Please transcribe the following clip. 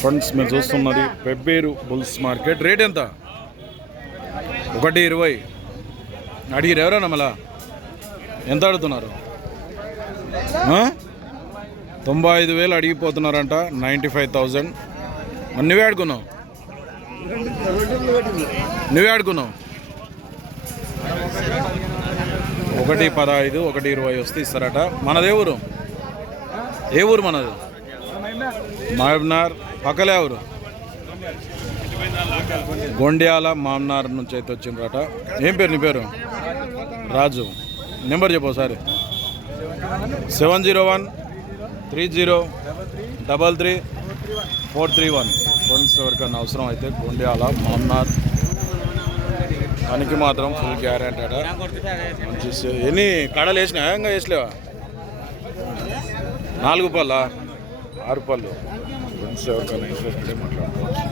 Friends మీరు చూస్తున్నది Pebbair bulls market. Rate ఎంత? ఒకటి ఇరవై. అడిగిరు ఎవరైనా మళ్ళా? ఎంత అడుగుతున్నారు? తొంభై ఐదు వేలు అడిగిపోతున్నారంట నైంటీ ఫైవ్ థౌజండ్. మరి నువ్వే ఆడుకున్నావు నువ్వే ఆడుకున్నావు ఒకటి పదహైదు ఒకటి ఇరవై వస్తే ఇస్తారట. మనదే ఊరు? ఏ ఊరు మనది? మహబ్నార్ పక్కలే ఎవరు గొండ్యాల మామ్నార్ నుంచి అయితే వచ్చిండ్రట. ఏం పేరు నీ పేరు? రాజు. నెంబర్ చెప్పు ఒకసారి. Seven zero one three zero double three four three one. Friends ఎవరికైనా అవసరం అయితే గొండ్యాల మామ్నార్. పనికి మాత్రం ఫుల్ గ్యారెంటీ అట. మంచి ఎన్ని కడలు వేసినా ఇంకా వేసలేవా? నాలుగు పళ్ళ? ఆరు పళ్ళు ఫ్రెండ్స్ ఎవరికైనా ఇంట్రెస్ట్ ఉంటే మాట్లాడుకోవచ్చు.